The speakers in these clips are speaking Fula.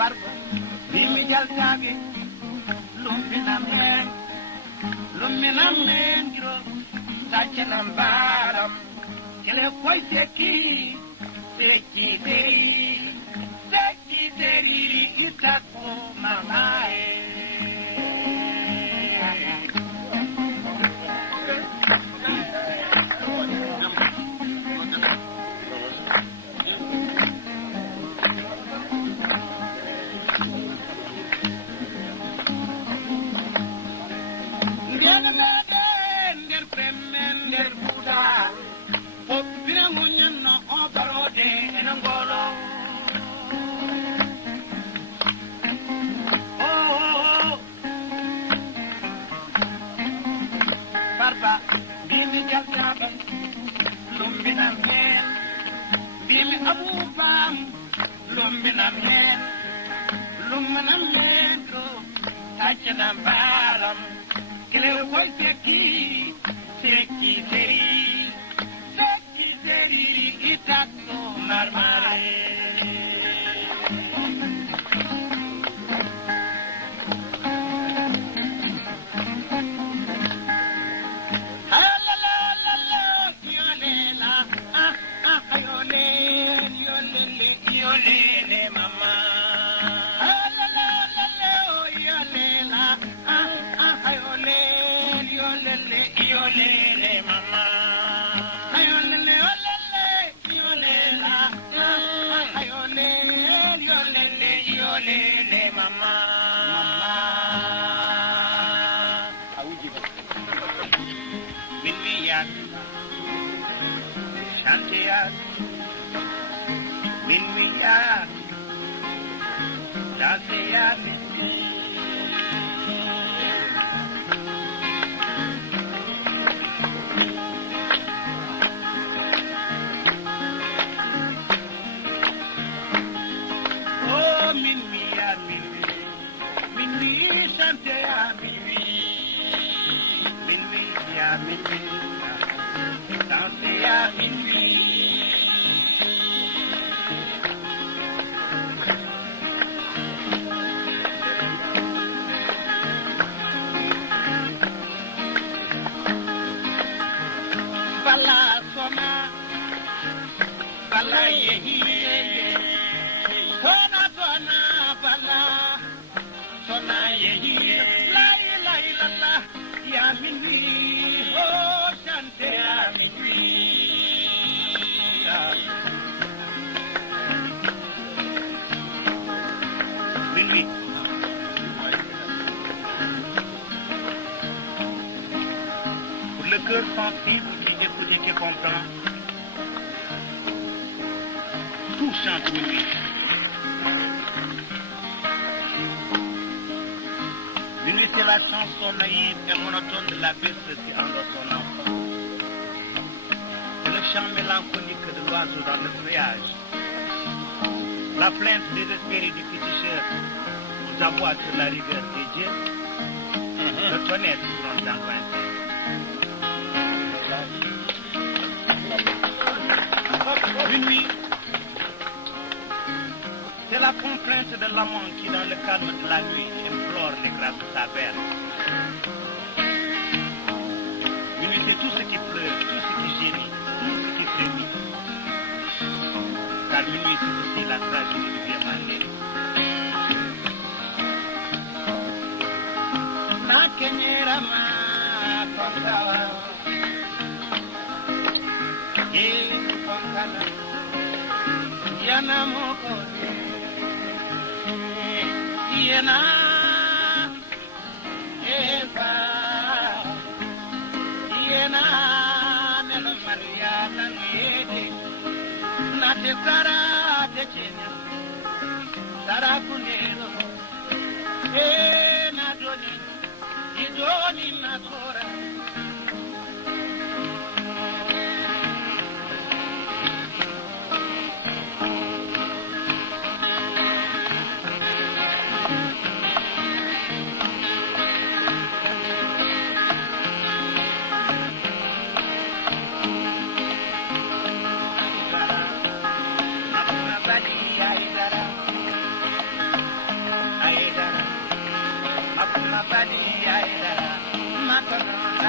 farba bimi jaltaɓe lumminam men giro saccanam mbaram kele koy seki deri itako mamae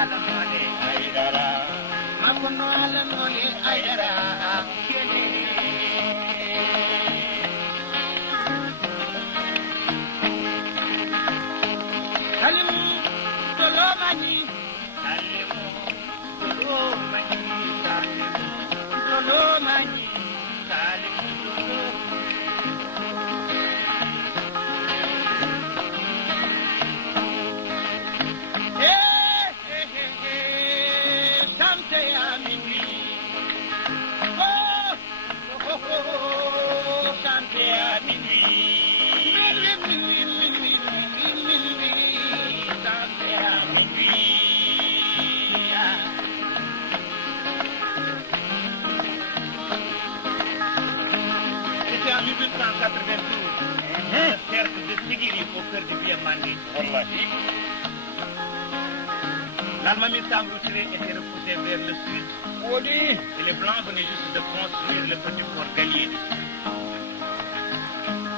ala nole aydara makono ala nole aydara kele Salim tolo mani Salim tolo mani Salim tolo mani Salim tolo C'était en 1892, la perte de Tigiri au cœur du Biamani. L'Allemagne semble retirée était repoussée vers le sud. Et les Blancs venaient juste de construire le petit fort Gallier.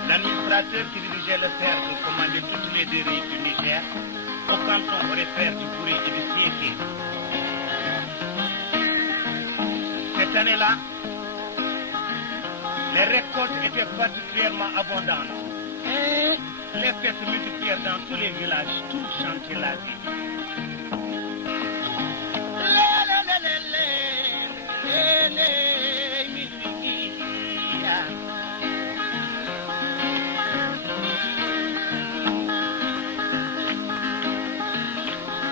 L'administrateur qui dirigeait le cercle commandait toutes les deux rives du Niger, au canton orifère du Bouré et du Siéké. Cette année-là, les récoltes étaient particulièrement abondantes. Et les fêtes se multiplièrent dans tous les villages, tout chantait la vie.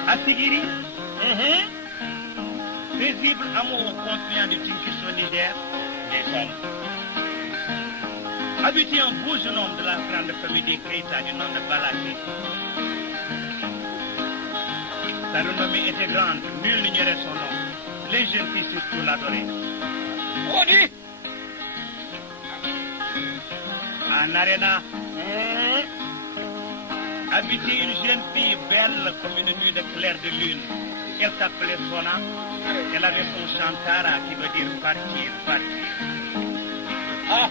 À Tigiri, paisible amour conscient du Tinkiso Niger, habité un beau jeune homme de la grande famille des Keïta du nom de Balaké. Sa renommée était grande, nul n'ignorait son nom. Les jeunes filles surtout l'adoraient. En Arena, habitait une jeune fille belle comme une nuit de clair de lune. Elle s'appelait Sona. Elle avait son chantara qui veut dire partir, partir. Ah!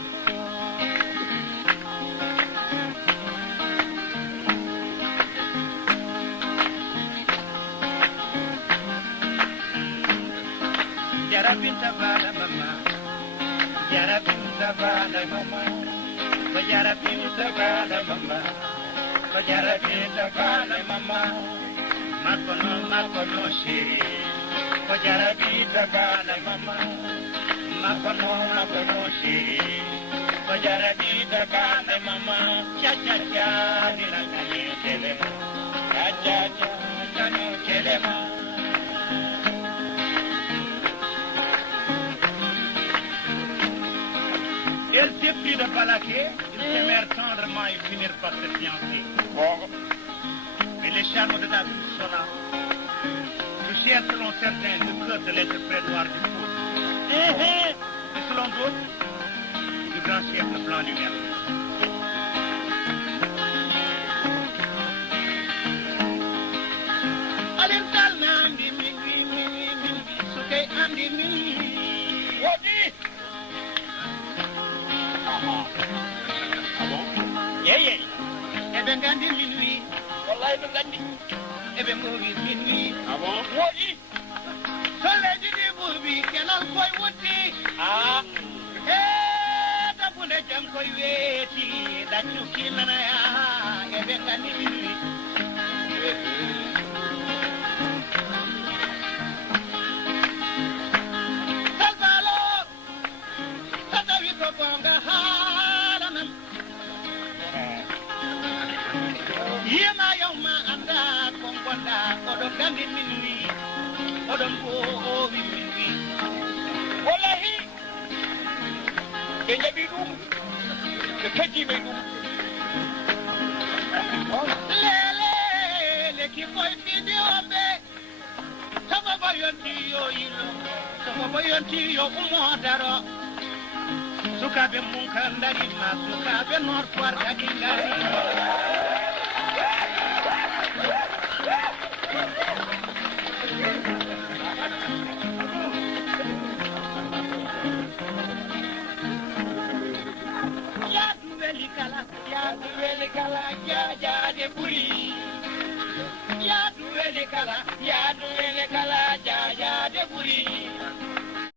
Jarabinta bala mama, jarabinta bala mama, jarabinta bala mama, jarabinta bala mama, makono shiri, jarabinta bala mama, makono shiri, jarabinta bala mama, cha cha cha, dilangani chelema, cha cha cha, chanu chelema. Elle s'éprit de Balaké, ils s'aimèrent tendrement et finirent par se fiancer. Mais les charmes de la douce Sona touchèrent selon certains le cœur de l'être très noir du fou. Et selon d'autres, du grand siècle blanc du Merle. Alintal Nandi Mingi, Suke Andi Mingi. Ebe ngandi minui, wallahi ebe ngandi. Ebe movi minui. Ah bon? Wodi. Sole didi bubi kenal koy wuti. Ah. Da bune jam koy weti, da chuki nana ya. Ebe ngandi minui. Salvalo. Sadawi ko bonga halaman. Yema yoma anda kongonda odon gandi minwi odon ko obi minwi wallahi ke jabi dum ke kaji be dum le ki koy video be sama bayonti yo yilo sama bayonti yo umo daro sukabe mun kan dari ma sukabe nor kwar kadi ngari Ya duwele kala ja de buri ya duwele kala ya duwele kala jaja de buri